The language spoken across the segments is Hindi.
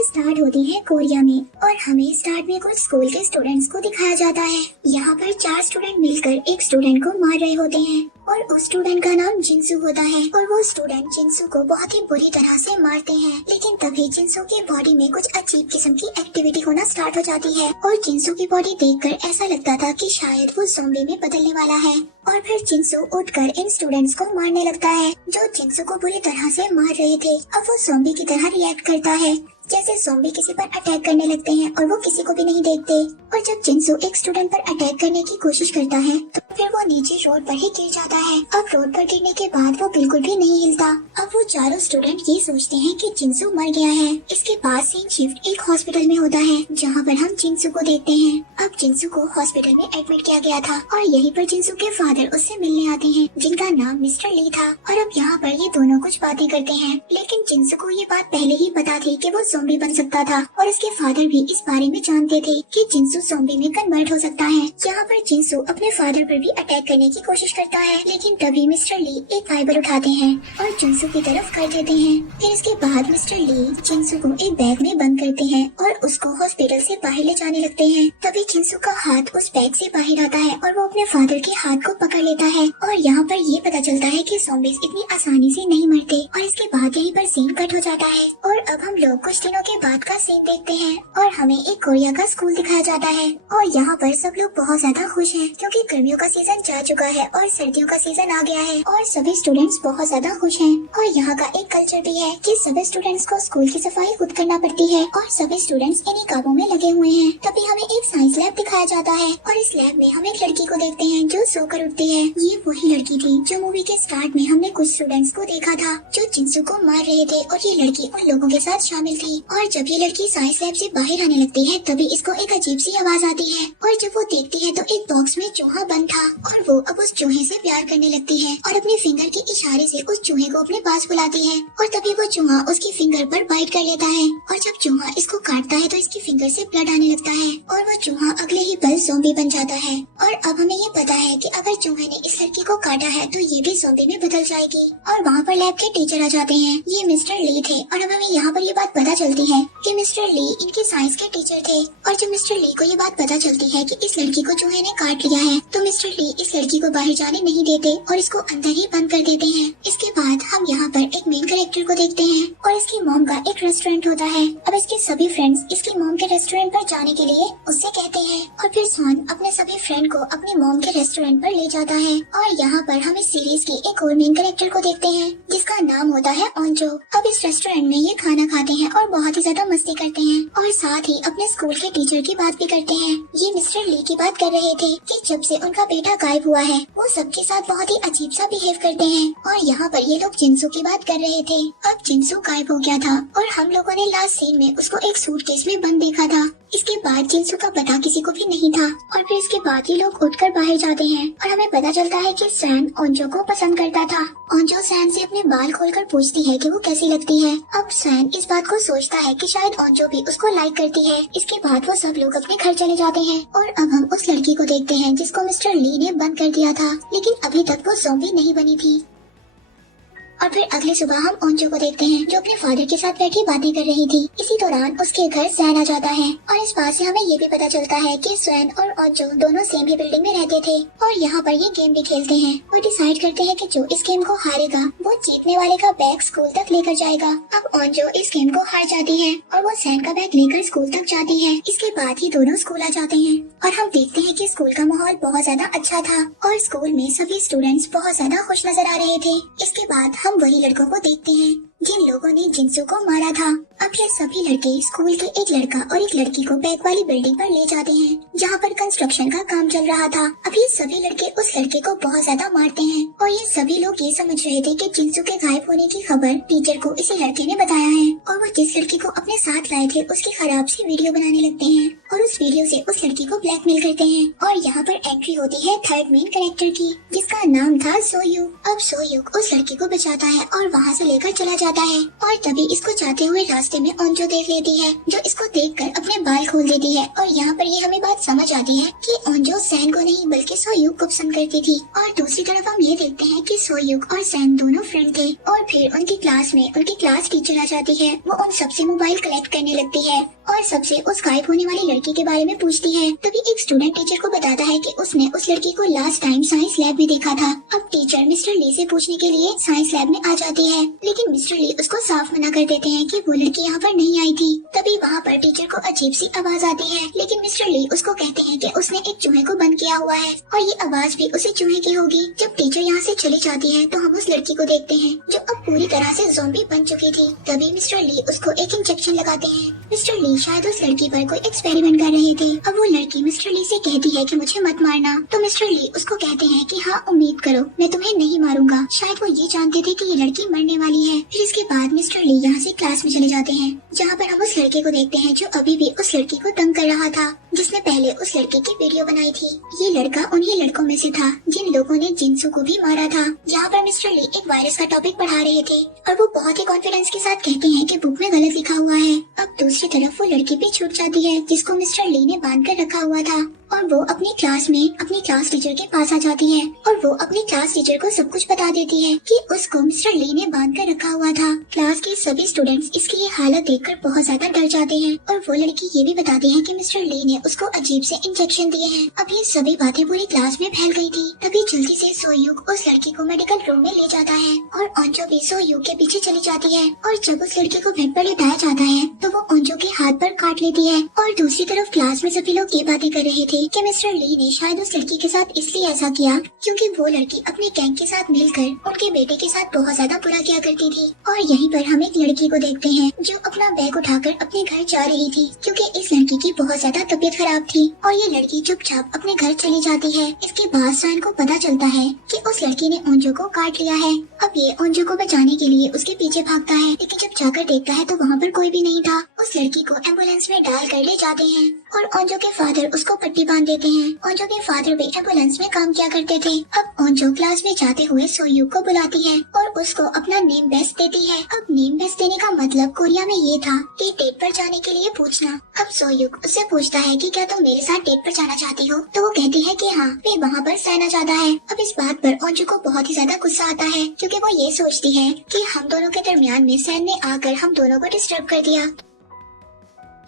कहानी स्टार्ट होती है कोरिया में और हमें स्टार्ट में कुछ स्कूल के स्टूडेंट्स को दिखाया जाता है। यहाँ पर 4 स्टूडेंट मिलकर एक स्टूडेंट को मार रहे होते हैं और उस स्टूडेंट का नाम जिनसू होता है और वो स्टूडेंट जिनसू को बहुत ही बुरी तरह से मारते हैं। लेकिन तभी जिनसू की बॉडी में कुछ अजीब किस्म की एक्टिविटी होना स्टार्ट हो जाती है और जिनसू की बॉडी देखकर ऐसा लगता था कि शायद वो ज़ॉम्बी में बदलने वाला है। और फिर जिनसू उठकर इन स्टूडेंट्स को मारने लगता है जो जिनसू को बुरी तरह से मार रहे थे। अब वो ज़ॉम्बी की तरह रिएक्ट करता है जैसे ज़ॉम्बी किसी पर अटैक करने लगते हैं और वो किसी को भी नहीं देखते। और जब जिनसू एक स्टूडेंट पर अटैक करने की कोशिश करता है तो फिर वो नीचे रोड पर ही गिर जाता है। अब रोड पर गिरने के बाद वो बिल्कुल भी नहीं हिलता। अब वो चारों स्टूडेंट ये सोचते हैं कि जिनसू मर गया है। इसके बाद सीन शिफ्ट एक हॉस्पिटल में होता है जहाँ पर हम जिनसू को देखते हैं। अब जिनसू को हॉस्पिटल में एडमिट किया गया था और यहीं पर जिनसू के फादर उससे मिलने आते हैं जिनका नाम मिस्टर ली था। और अब यहाँ पर ये दोनों कुछ बातें करते हैं लेकिन जिनसू को ये बात पहले ही पता थी कि वो ज़ॉम्बी बन सकता था और उसके फादर भी इस बारे में जानते थे कि जिनसू ज़ॉम्बी में कन्वर्ट हो सकता है। यहाँ पर जिनसू अपने फादर पर भी अटैक करने की कोशिश करता है लेकिन तभी मिस्टर ली एक फाइबर उठाते हैं और जिनसू की तरफ कर देते हैं। फिर इसके बाद मिस्टर ली जिनसू को एक बैग में बंद करते हैं और उसको हॉस्पिटल से बाहर ले जाने लगते हैं। तभी जिनसू का हाथ उस बैग से बाहर आता है और वो अपने फादर के हाथ को पकड़ लेता है और यहाँ पर ये पता चलता है कि ज़ॉम्बीज़ इतनी आसानी से नहीं मरते। और इसके बाद यहीं पर सीन कट हो जाता है और अब हम लोग कुछ दिनों के बाद का सीन देखते हैं और हमें एक कोरिया का स्कूल दिखाया जाता है। और यहाँ पर सब लोग बहुत ज्यादा खुश हैं क्योंकि गर्मियों का सीजन जा चुका है और सर्दियों का सीजन आ गया है और सभी स्टूडेंट्स बहुत ज्यादा खुश हैं। और यहाँ का एक कल्चर भी है कि सभी स्टूडेंट्स को स्कूल की सफाई खुद करना पड़ती है और सभी स्टूडेंट्स इन्हीं कामों में लगे हुए हैं। तभी हमें एक साइंस लैब दिखाया जाता है और इस लैब में हम एक लड़की को देखते हैं जो सोकर उठती है। ये वही लड़की थी जो मूवी के स्टार्ट में हमने कुछ स्टूडेंट्स को देखा था जो जिनसू को मार रहे थे और ये लड़की उन लोगों के साथ शामिल थी। और जब ये लड़की साइंस लैब से बाहर आने लगती है तभी इसको एक अजीब सी आवाज आती है और जब वो देखती है तो एक बॉक्स में चूहा बंद था और वो अब उस चूहे से प्यार करने लगती है और अपने फिंगर के इशारे से उस चूहे को अपने पास बुलाती है। और तभी वो चूहा उसकी फिंगर पर बाइट कर लेता है और जब चूहा इसको काटता है तो इसकी फिंगर से ब्लड आने लगता है और वो चूहा अगले ही पल ज़ॉम्बी बन जाता है। और अब हमें ये पता है कि अगर चूहे ने इस लड़की को काटा है तो ये भी ज़ॉम्बी में बदल जाएगी। और वहाँ पर लैब के टीचर आ जाते हैं। ये मिस्टर ली थे और अब हमें यहाँ पर ये बात पता चलती है कि मिस्टर ली इनके साइंस के टीचर थे। और जब मिस्टर ली को ये बात पता चलती है कि इस लड़की को चूहे ने काट लिया है तो मिस्टर ली इस लड़की को बाहर जाने नहीं देते और इसको अंदर ही बंद कर देते हैं। इसके बाद हम यहाँ पर एक मेन कैरेक्टर को देखते हैं और इसकी मॉम का एक रेस्टोरेंट होता है। अब इसके सभी फ्रेंड्स इसकी मॉम के रेस्टोरेंट पर जाने के लिए उससे कहते हैं और फिर स्वान अपने सभी फ्रेंड को अपनी मॉम के रेस्टोरेंट पर ले जाता है। और यहाँ पर हम इस सीरीज की एक और मेन कैरेक्टर को देखते हैं जिसका नाम होता है ओंजो। अब इस रेस्टोरेंट में ये खाना खाते हैं और बहुत ही ज्यादा मस्ती करते हैं और साथ ही अपने स्कूल के टीचर की बात भी करते हैं। ये मिस्टर ली की बात कर रहे थे कि जब से उनका बेटा गायब हुआ है वो सबके साथ बहुत ही अजीब सा बिहेव करते हैं। और यहाँ पर ये लोग जिनसू की बात कर रहे थे। अब जिनसू गायब हो गया था और हम लोगों ने लास्ट सीन में उसको एक सूटकेस में बंद देखा था। इसके बाद जिनसू का पता किसी को भी नहीं था और फिर इसके बाद ये लोग उठकर बाहर जाते हैं और हमें पता चलता है कि सैन ओंजो को पसंद करता था। ओंजो सैन से अपने बाल खोलकर पूछती है कि वो कैसी लगती है। अब सैन इस बात को सोचता है कि शायद ओंजो भी उसको लाइक करती है। इसके बाद वो सब लोग अपने घर चले जाते हैं और अब हम उस लड़की को देखते हैं जिसको मिस्टर ली ने बंद कर दिया था लेकिन अभी तक वो ज़ॉम्बी नहीं बनी थी। और फिर अगले सुबह हम ओंजो को देखते हैं जो अपने फादर के साथ बैठी बातें कर रही थी। इसी दौरान उसके घर सैन आ जाता है और इस बात से हमें ये भी पता चलता है कि सैन और ओंजो दोनों सेम ही बिल्डिंग में रहते थे और यहाँ पर ये गेम भी खेलते हैं और डिसाइड करते हैं कि जो इस गेम को हारेगा वो जीतने वाले का बैग स्कूल तक लेकर जाएगा। अब ओंजो इस गेम को हार जाती है और वो सैन का बैग लेकर स्कूल तक जाती है। इसके बाद ही दोनों स्कूल आ जाते हैं और हम देखते हैं कि स्कूल का माहौल बहुत ज्यादा अच्छा था और स्कूल में सभी स्टूडेंट्स बहुत ज्यादा खुश नजर आ रहे थे। इसके बाद हम वही लड़कों को देखते हैं जिन लोगों ने जिनसू को मारा था। अब ये सभी लड़के स्कूल के एक लड़का और एक लड़की को बैग वाली बिल्डिंग पर ले जाते हैं जहाँ पर कंस्ट्रक्शन का काम चल रहा था। अब ये सभी लड़के उस लड़के को बहुत ज्यादा मारते हैं और ये सभी लोग ये समझ रहे थे कि जिनसू के गायब होने की खबर टीचर को इसी लड़के ने बताया है और वो जिस लड़की को अपने साथ लाए थे उसकी खराब सी वीडियो बनाने लगते हैं और उस वीडियो से उस लड़की को ब्लैकमेल करते हैं। और यहाँ पर एंट्री होती है थर्ड मेन कैरेक्टर की जिसका नाम था सोयुक। अब सोयुक उस लड़की को बचाता है और वहाँ से लेकर चला जाता जाता है और तभी इसको जाते हुए रास्ते में ओंजो देख लेती है, जो इसको देखकर अपने बाल खोल देती है। और यहाँ पर ये हमें बात समझ आती है कि ओंजो सैन को नहीं बल्कि सोयूक को पसंद करती थी। और दूसरी तरफ हम ये देखते हैं कि सोयूक और सैन दोनों फ्रेंड थे और फिर उनकी क्लास में उनकी क्लास टीचर आ जाती है। वो उन सबसे मोबाइल कलेक्ट करने लगती है और सबसे उस गायब होने वाली लड़की के बारे में पूछती है। तभी एक स्टूडेंट टीचर को बताता है कि उसने उस लड़की को लास्ट टाइम साइंस लैब में देखा था। अब टीचर मिस्टर ली से पूछने के लिए साइंस लैब में आ जाती है, लेकिन मिस्टर ली उसको साफ मना कर देते हैं कि वो लड़की यहाँ पर नहीं आई थी। तभी वहाँ पर टीचर को अजीब सी आवाज आती है, लेकिन मिस्टर ली उसको कहते हैं कि उसने एक चूहे को बंद किया हुआ है और ये आवाज भी उसी चूहे की होगी। जब टीचर यहाँ से चली जाती है तो हम उस लड़की को देखते हैं जो अब पूरी तरह से ज़ॉम्बी बन चुकी थी। तभी मिस्टर ली उसको एक इंजेक्शन लगाते हैं। मिस्टर ली शायद उस लड़की पर कोई एक्सपेरिमेंट कर रहे थे। अब वो लड़की मिस्टर ली से कहती है कि मुझे मत मारना, तो मिस्टर ली उसको कहते हैं कि हाँ उम्मीद करो, मैं तुम्हें नहीं मारूंगा। शायद वो ये जानते थे कि ये लड़की मरने वाली है। फिर इसके बाद मिस्टर ली यहाँ से क्लास में चले जाते हैं, जहाँ पर हम उस लड़के को देखते हैं जो अभी भी उस लड़की को तंग कर रहा था, जिसने पहले उस लड़के की वीडियो बनाई थी। ये लड़का उन्हीं लड़कों में से था जिन लोगों ने जिंसू को भी मारा था। यहाँ पर मिस्टर ली एक वायरस का टॉपिक पढ़ा रहे थे और वो बहुत ही कॉन्फिडेंस के साथ कहते हैं कि बुक में गलत लिखा हुआ है। अब दूसरी तरफ वो लड़की भी छूट जाती है जिसको मिस्टर ली ने बांध कर रखा हुआ था और वो अपनी क्लास में अपनी क्लास टीचर के पास आ जाती है और वो अपनी क्लास टीचर को सब कुछ बता देती है कि उसको मिस्टर ली ने बांध कर रखा हुआ था। क्लास के सभी स्टूडेंट्स इसकी ये हालत देखकर बहुत ज्यादा डर जाते हैं और वो लड़की ये भी बताती है कि मिस्टर ली ने उसको अजीब से इंजेक्शन दिए हैं। अब ये सभी बातें पूरी क्लास में फैल गई थी। तभी जल्दी से सोयूक उस लड़की को मेडिकल रूम में ले जाता है और ओंजो भी सोयूक के पीछे चली जाती है और जब उस लड़की को बेड पर लेटाया जाता है तो वो ओंजो के हाथ पर काट लेती है। और दूसरी तरफ क्लास में सभी लोग ये बातें कर रहे थे कि मिस्टर ली ने शायद उस लड़की के साथ इसलिए ऐसा किया क्योंकि वो लड़की अपने गैंग के साथ मिलकर उनके बेटे के साथ बहुत ज्यादा बुरा किया करती थी। और यहीं पर हम एक लड़की को देखते हैं जो अपना बैग उठाकर अपने घर जा रही थी क्योंकि इस लड़की की बहुत ज्यादा तबीयत खराब थी और ये लड़की चुपचाप अपने घर चली जाती है। इसके बाद सैन को पता चलता है कि उस लड़की ने ओंजो को काट लिया है। अब ये ओंजो को बचाने के लिए उसके पीछे भागता है, लेकिन जब जाकर देखता है तो वहाँ पर कोई भी नहीं था। उस लड़की को एम्बुलेंस में डाल कर ले जाते हैं और ओंजो के फादर उसको पट्टी बांध देते हैं। ओंजो के फादर भी एम्बुलेंस में काम किया करते थे। अब ओंजो क्लास में जाते हुए सोयूक को बुलाती है और उसको अपना नेम बेस्ट देती है। अब नेम बेस्ट देने का मतलब कोरिया में ये था कि डेट पर जाने के लिए पूछना। अब सोयूक उससे पूछता है कि क्या तुम मेरे साथ डेट पर जाना चाहती हो, तो वो कहती है कि हाँ। फिर वहाँ पर सैन आ जाता है। अब इस बात पर ओंजो को बहुत ही ज्यादा गुस्सा आता है क्योंकि वो ये सोचती है कि हम दोनों के दरमियान में सैन ने आकर हम दोनों को डिस्टर्ब कर दिया।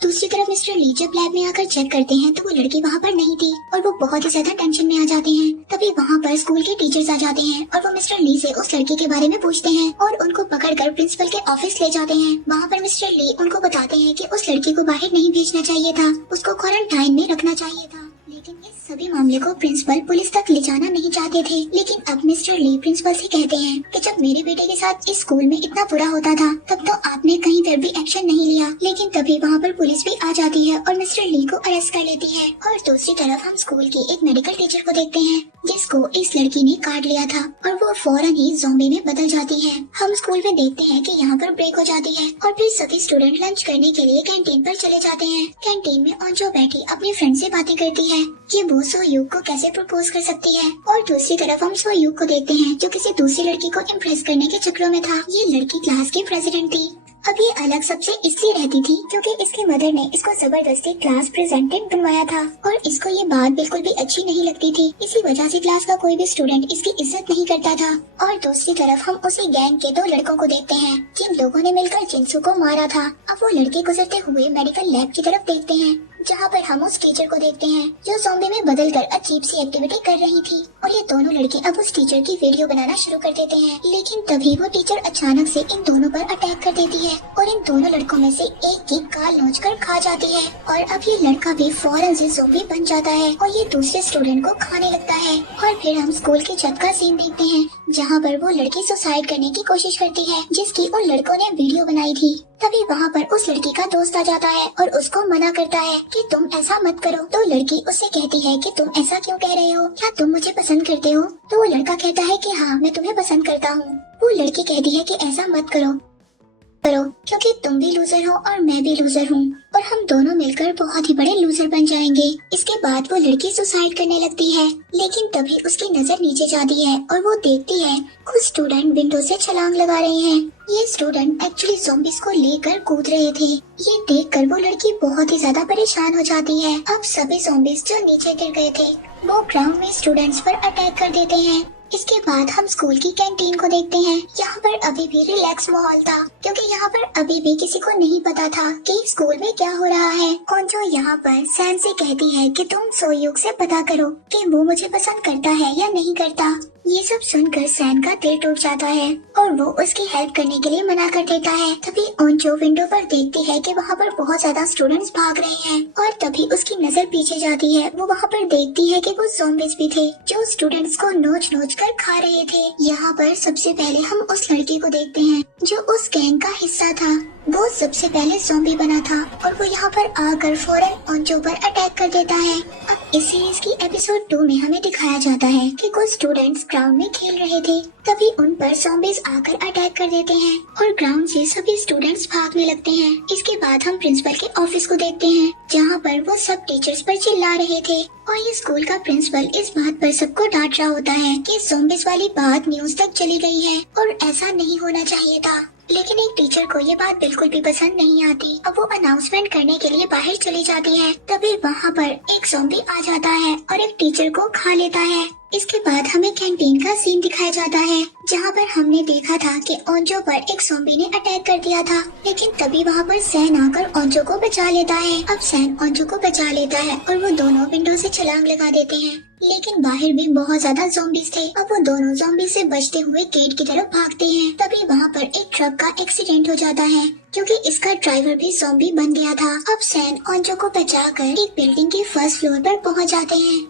दूसरी तरफ मिस्टर ली जब लैब में आकर चेक करते हैं तो वो लड़की वहाँ पर नहीं थी और वो बहुत ही ज्यादा टेंशन में आ जाते हैं। तभी वहाँ पर स्कूल के टीचर्स आ जाते हैं और वो मिस्टर ली से उस लड़की के बारे में पूछते हैं और उनको पकड़कर प्रिंसिपल के ऑफिस ले जाते हैं। वहाँ पर मिस्टर ली उनको बताते हैं कि उस लड़की को बाहर नहीं भेजना चाहिए था, उसको क्वारंटाइन में रखना चाहिए था। लेकिन इस सभी मामले को प्रिंसिपल पुलिस तक ले जाना नहीं चाहते थे। लेकिन अब मिस्टर ली प्रिंसिपल से कहते हैं कि जब मेरे बेटे के साथ इस स्कूल में इतना बुरा होता था तब तो आपने कहीं पर भी एक्शन नहीं लिया। लेकिन तभी वहाँ पर पुलिस भी आ जाती है और मिस्टर ली को अरेस्ट कर लेती है। और दूसरी तरफ हम स्कूल की एक मेडिकल टीचर को देखते हैं जिसको इस लड़की ने काट लिया था और वो फौरन ही ज़ॉम्बी में बदल जाती है। हम स्कूल में देखते हैं कि यहाँ पर ब्रेक हो जाती है और फिर सभी स्टूडेंट लंच करने के लिए कैंटीन पर चले जाते हैं। कैंटीन में ओंजो बैठी अपनी फ्रेंड से बातें करती है कि वो सोयूक को कैसे प्रपोज कर सकती है। और दूसरी तरफ हम सोयूक को देखते हैं जो किसी दूसरी लड़की को इम्प्रेस करने के चक्रों में था। ये लड़की क्लास की प्रेसिडेंट थी। अब ये अलग सबसे इसलिए रहती थी क्योंकि इसकी मदर ने इसको जबरदस्ती क्लास प्रेजेंटेंट बनवाया था और इसको ये बात बिल्कुल भी अच्छी नहीं लगती थी। इसी वजह से क्लास का कोई भी स्टूडेंट इसकी इज्जत नहीं करता था। और दूसरी तरफ हम उसी गैंग के दो लड़कों को देखते हैं जिन लोगों ने मिलकर जिंसू को मारा था। अब वो लड़के गुजरते हुए मेडिकल लैब की तरफ देखते हैं जहाँ पर हम उस टीचर को देखते हैं जो ज़ॉम्बी में बदलकर अजीब सी एक्टिविटी कर रही थी। और ये दोनों लड़के अब उस टीचर की वीडियो बनाना शुरू कर देते हैं। लेकिन तभी वो टीचर अचानक से इन दोनों पर अटैक कर देती है और इन दोनों लड़कों में से एक की गाल नोचकर खा जाती है। और अब ये लड़का भी फौरन से ज़ॉम्बी बन जाता है और ये दूसरे स्टूडेंट को खाने लगता है। और फिर हम स्कूल की छत का सीन देखते हैं जहाँ पर वो लड़की सुसाइड करने की कोशिश करती है जिसकी उन लड़कों ने वीडियो बनाई थी। तभी वहाँ पर उस लड़की का दोस्त आ जाता है और उसको मना करता है कि तुम ऐसा मत करो। तो लड़की उससे कहती है कि तुम ऐसा क्यों कह रहे हो, क्या तुम मुझे पसंद करते हो? तो वो लड़का कहता है कि हाँ मैं तुम्हें पसंद करता हूँ। वो लड़की कहती है कि ऐसा मत करो। करो, क्योंकि तुम भी लूजर हो और मैं भी लूजर हूँ और हम दोनों मिलकर बहुत ही बड़े लूजर बन जाएंगे। इसके बाद वो लड़की सुसाइड करने लगती है, लेकिन तभी उसकी नजर नीचे जाती है और वो देखती है कुछ स्टूडेंट विंडो से छलांग लगा रहे हैं। ये स्टूडेंट एक्चुअली ज़ॉम्बीज़ को लेकर कूद रहे थे। ये देखकर वो लड़की बहुत ही ज्यादा परेशान हो जाती है। अब सभी ज़ॉम्बीज़ जो नीचे गिर गए थे वो ग्राउंड में स्टूडेंट्स पर अटैक कर देते हैं। इसके बाद हम स्कूल की कैंटीन को देखते हैं। यहाँ पर अभी भी रिलैक्स माहौल था, क्योंकि यहाँ पर अभी भी किसी को नहीं पता था कि स्कूल में क्या हो रहा है। ओंजो यहाँ पर सैन से कहती है कि तुम सोयूक से पता करो कि वो मुझे पसंद करता है या नहीं करता। ये सब सुनकर सैन का दिल टूट जाता है और वो उसकी हेल्प करने के लिए मना कर देता है। तभी ओंजो विंडो पर देखती है कि वहाँ पर बहुत ज्यादा स्टूडेंट्स भाग रहे हैं और तभी उसकी नजर पीछे जाती है। वो वहाँ पर देखती है कि वो ज़ॉम्बीज़ भी थे जो स्टूडेंट्स को नोच नोच कर खा रहे थे। यहाँ पर सबसे पहले हम उस लड़की को देखते हैं जो उस गैंग का हिस्सा था। वो सबसे पहले ज़ॉम्बी बना था और वो यहाँ पर आकर फौरन ओंजो पर अटैक कर देता है। अब इस सीरीज की एपिसोड 2 में हमें दिखाया जाता है कि कुछ स्टूडेंट्स ग्राउंड में खेल रहे थे, तभी उन पर ज़ॉम्बीज़ आकर अटैक कर देते हैं और ग्राउंड से सभी स्टूडेंट्स भागने लगते हैं। इसके बाद हम प्रिंसिपल के ऑफिस को देखते हैं, जहाँ पर वो सब टीचर्स पर चिल्ला रहे थे और ये स्कूल का प्रिंसिपल इस बात पर सबको डांट रहा होता है कि ज़ॉम्बीज़ वाली बात न्यूज तक चली गई है और ऐसा नहीं होना चाहिए था। लेकिन एक टीचर को ये बात बिल्कुल भी पसंद नहीं आती। अब वो अनाउंसमेंट करने के लिए बाहर चली जाती है, तभी वहाँ पर एक ज़ॉम्बी आ जाता है और एक टीचर को खा लेता है। इसके बाद हमें कैंटीन का सीन दिखाया जाता है, जहाँ पर हमने देखा था कि ओंजो पर एक ज़ॉम्बी ने अटैक कर दिया था, लेकिन तभी वहाँ पर सैन आकर ओंजो को बचा लेता है। अब सैन ओंजो को बचा लेता है और वो दोनों विंडो से छलांग लगा देते हैं, लेकिन बाहर भी बहुत ज्यादा ज़ॉम्बीज़ थे। अब वो दोनों ज़ॉम्बी से बचते हुए गेट की तरफ भागते हैं, तभी वहाँ पर एक ट्रक का एक्सीडेंट हो जाता है, क्योंकि इसका ड्राइवर भी ज़ॉम्बी बन गया था। अब सैन ओंजो को बचाकर एक बिल्डिंग के फर्स्ट फ्लोर पर पहुँच जाते हैं।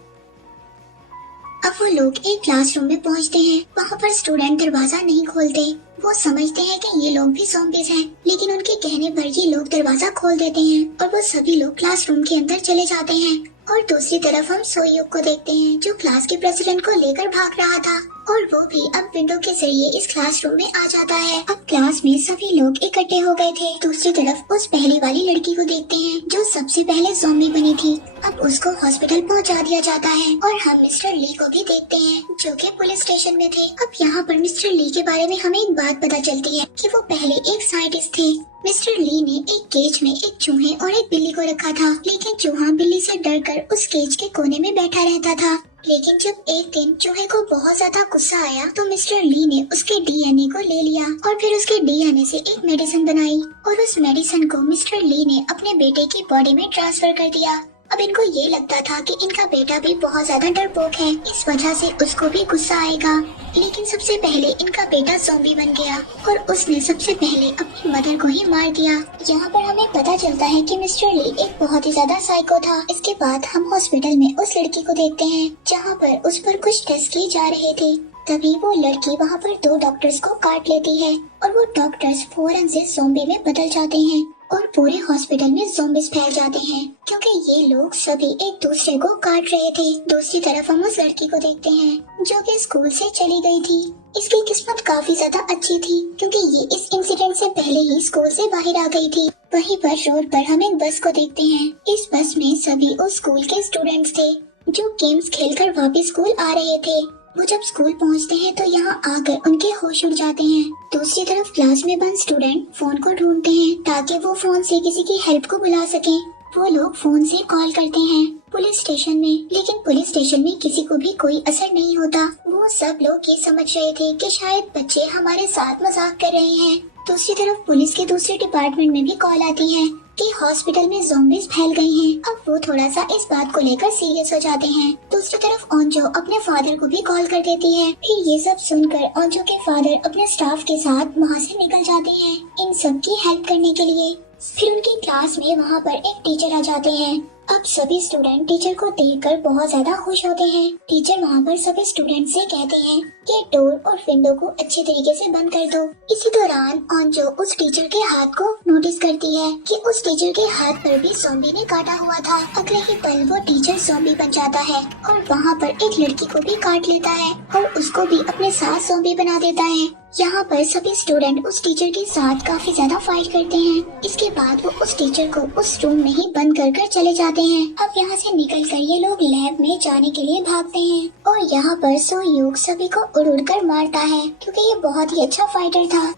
अब वो लोग एक क्लासरूम में पहुंचते हैं। वहाँ पर स्टूडेंट दरवाजा नहीं खोलते। वो समझते हैं कि ये लोग भी ज़ॉम्बीज़ हैं, लेकिन उनके कहने पर ये लोग दरवाजा खोल देते हैं और वो सभी लोग क्लासरूम के अंदर चले जाते हैं। और दूसरी तरफ हम सोयूक को देखते हैं, जो क्लास के प्रेसिडेंट को लेकर भाग रहा था और वो भी अब विंडो के जरिए इस क्लासरूम में आ जाता है। अब क्लास में सभी लोग इकट्ठे हो गए थे। दूसरी तरफ उस पहली वाली लड़की को देखते हैं जो सबसे पहले ज़ॉम्बी बनी थी। अब उसको हॉस्पिटल पहुंचा दिया जाता है और हम मिस्टर ली को भी देखते हैं, जो कि पुलिस स्टेशन में थे। अब यहाँ पर मिस्टर ली के बारे में हमें एक बात पता चलती है कि वो पहले एक साइंटिस्ट थे। मिस्टर ली ने एक केज में एक चूहे और एक बिल्ली को रखा था, लेकिन चूहा बिल्ली से डरकर उस केज के कोने में बैठा रहता था। लेकिन जब एक दिन चूहे को बहुत ज्यादा गुस्सा आया तो मिस्टर ली ने उसके डीएनए को ले लिया और फिर उसके डीएनए से एक मेडिसिन बनाई और उस मेडिसिन को मिस्टर ली ने अपने बेटे की बॉडी में ट्रांसफर कर दिया। अब इनको ये लगता था कि इनका बेटा भी बहुत ज्यादा डरपोक है, इस वजह से उसको भी गुस्सा आएगा। लेकिन सबसे पहले इनका बेटा ज़ॉम्बी बन गया और उसने सबसे पहले अपनी मदर को ही मार दिया। यहाँ पर हमें पता चलता है कि मिस्टर ली एक बहुत ही ज्यादा साइको था। इसके बाद हम हॉस्पिटल में उस लड़की को देखते हैं, जहाँ पर उस पर कुछ टेस्ट किए जा रहे थे। तभी वो लड़की वहाँ पर 2 डॉक्टर्स को काट लेती है और वो डॉक्टर्स फौरन से ज़ॉम्बी में बदल जाते हैं और पूरे हॉस्पिटल में ज़ॉम्बीज़ फैल जाते हैं, क्योंकि ये लोग सभी एक दूसरे को काट रहे थे। दूसरी तरफ हम उस लड़की को देखते हैं जो कि स्कूल से चली गई थी। इसकी किस्मत काफी ज्यादा अच्छी थी, क्योंकि ये इस इंसिडेंट से पहले ही स्कूल से बाहर आ गई थी। वहीं पर रोड पर हम एक बस को देखते हैं। इस बस में सभी उस स्कूल के स्टूडेंट्स थे जो गेम्स खेलकर वापस स्कूल आ रहे थे। वो जब स्कूल पहुंचते हैं तो यहाँ आकर उनके होश उड़ जाते हैं। दूसरी तरफ क्लास में बंद स्टूडेंट फोन को ढूंढते हैं ताकि वो फोन से किसी की हेल्प को बुला सकें। वो लोग फोन से कॉल करते हैं पुलिस स्टेशन में, लेकिन पुलिस स्टेशन में किसी को भी कोई असर नहीं होता। वो सब लोग ये समझ रहे थे कि शायद बच्चे हमारे साथ मजाक कर रहे हैं। दूसरी तरफ पुलिस के दूसरे डिपार्टमेंट में भी कॉल आती है कि हॉस्पिटल में ज़ॉम्बीज़ फैल गई हैं। अब वो थोड़ा सा इस बात को लेकर सीरियस हो जाते हैं। दूसरी तरफ ओंजो अपने फादर को भी कॉल कर देती है। फिर ये सब सुनकर ओंजो के फादर अपने स्टाफ के साथ वहाँ से निकल जाते हैं इन सब की हेल्प करने के लिए। फिर उनकी क्लास में वहाँ पर एक टीचर आ जाते हैं। अब सभी स्टूडेंट टीचर को देखकर बहुत ज्यादा खुश होते हैं। टीचर वहाँ पर सभी स्टूडेंट से कहते हैं कि डोर और विंडो को अच्छे तरीके से बंद कर दो। इसी दौरान ओंजो उस टीचर के हाथ को नोटिस करती है कि उस टीचर के हाथ पर भी ज़ॉम्बी ने काटा हुआ था। अगले ही पल वो टीचर ज़ॉम्बी बन जाता है और वहाँ पर एक लड़की को भी काट लेता है और उसको भी अपने साथ ज़ॉम्बी बना देता है। यहाँ पर सभी स्टूडेंट उस टीचर के साथ काफी ज्यादा फाइट करते हैं। इसके बाद वो उस टीचर को उस रूम में ही बंद कर चले जाते हैं। अब यहाँ से निकलकर ये लोग लैब में जाने के लिए भागते हैं और यहाँ पर सो यूग सभी को उड़ कर मारता है क्योंकि ये बहुत ही अच्छा फाइटर था।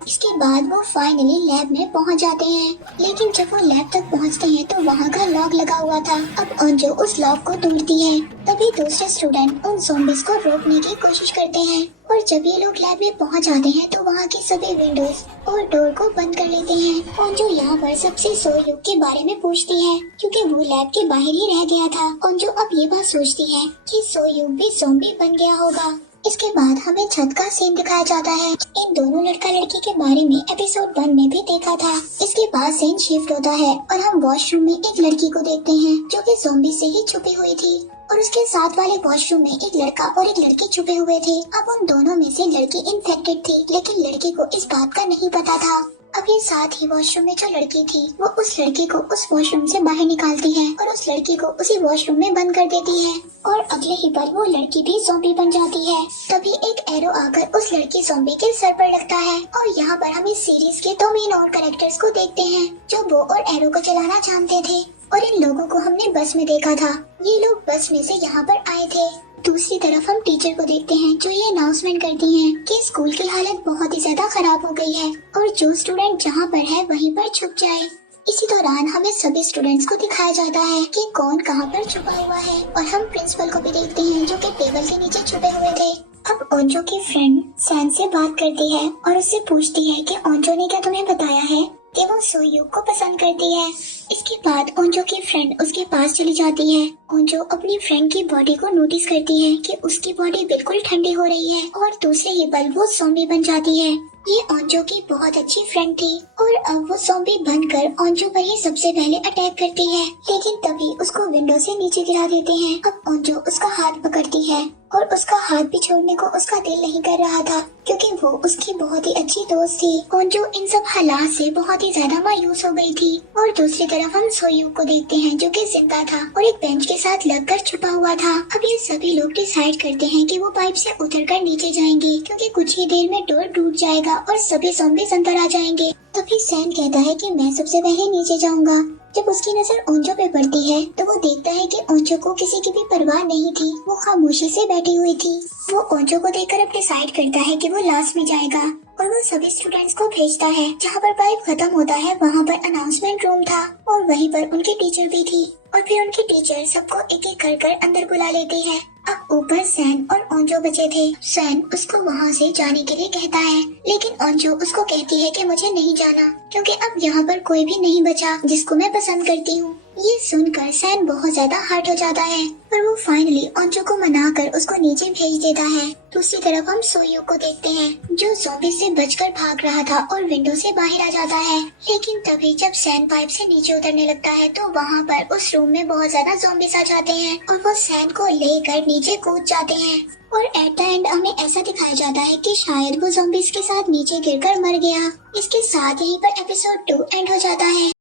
इसके बाद वो फाइनली लैब में पहुंच जाते हैं, लेकिन जब वो लैब तक पहुंचते हैं तो वहाँ का लॉक लगा हुआ था। अब ओंजो उस लॉक को तोड़ती है, तभी दूसरे स्टूडेंट उन ज़ॉम्बीज़ को रोकने की कोशिश करते हैं और जब ये लोग लैब में पहुंच जाते हैं तो वहाँ की सभी विंडोज और डोर को बंद कर लेते हैं। ओंजो यहाँ पर सबसे सोयूग के बारे में पूछती है क्योंकि वो लैब के बाहर ही रह गया था। ओंजो अब ये बात सोचती है कि सोयूग भी ज़ॉम्बी बन गया होगा। इसके बाद हमें छत का सीन दिखाया जाता है। इन दोनों लड़का लड़की के बारे में एपिसोड 1 में भी देखा था। इसके बाद सीन शिफ्ट होता है और हम वॉशरूम में एक लड़की को देखते हैं जो कि ज़ॉम्बी से ही छुपी हुई थी और उसके साथ वाले वॉशरूम में एक लड़का और एक लड़की छुपे हुए थे। अब उन दोनों में से लड़की इन्फेक्टेड थी, लेकिन लड़के को इस बात का नहीं पता था। अब ये साथ ही वॉशरूम में जो लड़की थी वो उस लड़की को उस वॉशरूम से बाहर निकालती है और उस लड़की को उसी वॉशरूम में बंद कर देती है और अगले ही पल वो लड़की भी ज़ॉम्बी बन जाती है। तभी एक एरो आकर उस लड़की ज़ॉम्बी के सर पर लगता है और यहाँ पर हम इस सीरीज के 2 मेन और कैरेक्टर्स को देखते हैं जो बो और एरो को चलाना जानते थे और इन लोगों को हमने बस में देखा था। ये लोग बस में से यहाँ पर आए थे। दूसरी तरफ हम टीचर को देखते हैं जो ये अनाउंसमेंट करती हैं कि स्कूल की हालत बहुत ही ज्यादा खराब हो गई है और जो स्टूडेंट जहाँ पर है वहीं पर छुप जाए। इसी दौरान हमें सभी स्टूडेंट्स को दिखाया जाता है कि कौन कहाँ पर छुपा हुआ है और हम प्रिंसिपल को भी देखते हैं जो कि टेबल के नीचे छुपे हुए थे। अब ओंजो की फ्रेंड सैन से बात करती है और उससे पूछती है कि ओंजो ने क्या तुम्हें बताया है कि वो सोयूग को पसंद करती है। इसके बाद ओंजो की फ्रेंड उसके पास चली जाती है। ओंजो अपनी फ्रेंड की बॉडी को नोटिस करती है कि उसकी बॉडी बिल्कुल ठंडी हो रही है और दूसरे ही पल वो ज़ॉम्बी बन जाती है। ये ओंजो की बहुत अच्छी फ्रेंड थी और अब वो ज़ॉम्बी बनकर ओंजो पर ही सबसे पहले अटैक करती है, लेकिन तभी उसको विंडो से नीचे गिरा देते हैं। अब ओंजो उसका हाथ पकड़ती है और उसका हाथ भी छोड़ने को उसका दिल नहीं कर रहा था क्योंकि वो उसकी बहुत ही अच्छी दोस्त थी। ओंजो इन सब हालात से बहुत ही ज्यादा मायूस हो गई थी और दूसरी तरफ हम सोयूग को देखते हैं जो कि जिंदा था और एक बेंच के साथ लगकर छुपा हुआ था। अब ये सभी लोग डिसाइड करते हैं कि वो पाइप से उतरकर नीचे जाएंगे क्योंकि कुछ ही देर में डोर टूट जाएगा और सभी ज़ॉम्बीज़ अंदर आ जाएंगे। तभी सैन कहता है कि मैं सबसे पहले नीचे जाऊंगा। जब उसकी नजर ओंजो पे पड़ती है तो वो देखता है कि ओंजो को किसी की भी परवाह नहीं थी, वो खामोशी से बैठी हुई थी। वो ओंजो को देखकर अब डिसाइड करता है कि वो लास्ट में जाएगा और वो सभी स्टूडेंट्स को भेजता है। जहाँ पर पाइप खत्म होता है वहाँ पर अनाउंसमेंट रूम था और वहीं पर उनकी टीचर भी थी और फिर उनकी टीचर सबको एक एक कर अंदर बुला लेती है। अब ऊपर सैन और ओंजो बचे थे। सैन उसको वहाँ से जाने के लिए कहता है, लेकिन ओंजो उसको कहती है कि मुझे नहीं जाना क्योंकि अब यहाँ पर कोई भी नहीं बचा जिसको मैं पसंद करती हूँ। ये सुनकर सैन बहुत ज्यादा हर्ट हो जाता है और वो फाइनली ओंजो को मनाकर उसको नीचे भेज देता है। दूसरी तरफ हम सोयूग को देखते हैं जो ज़ॉम्बी से बचकर भाग रहा था और विंडो से बाहर आ जाता है, लेकिन तभी जब सैन पाइप से नीचे उतरने लगता है तो वहाँ पर उस रूम में बहुत ज्यादा ज़ॉम्बीज़ आ जाते हैं और वो सैन को लेकर नीचे कूद जाते हैं और एट द एंड हमें ऐसा दिखाया जाता है कि शायद वो ज़ॉम्बीज़ के साथ नीचे गिरकर मर गया। इसके साथ यहीं पर एपिसोड 2 एंड हो जाता है।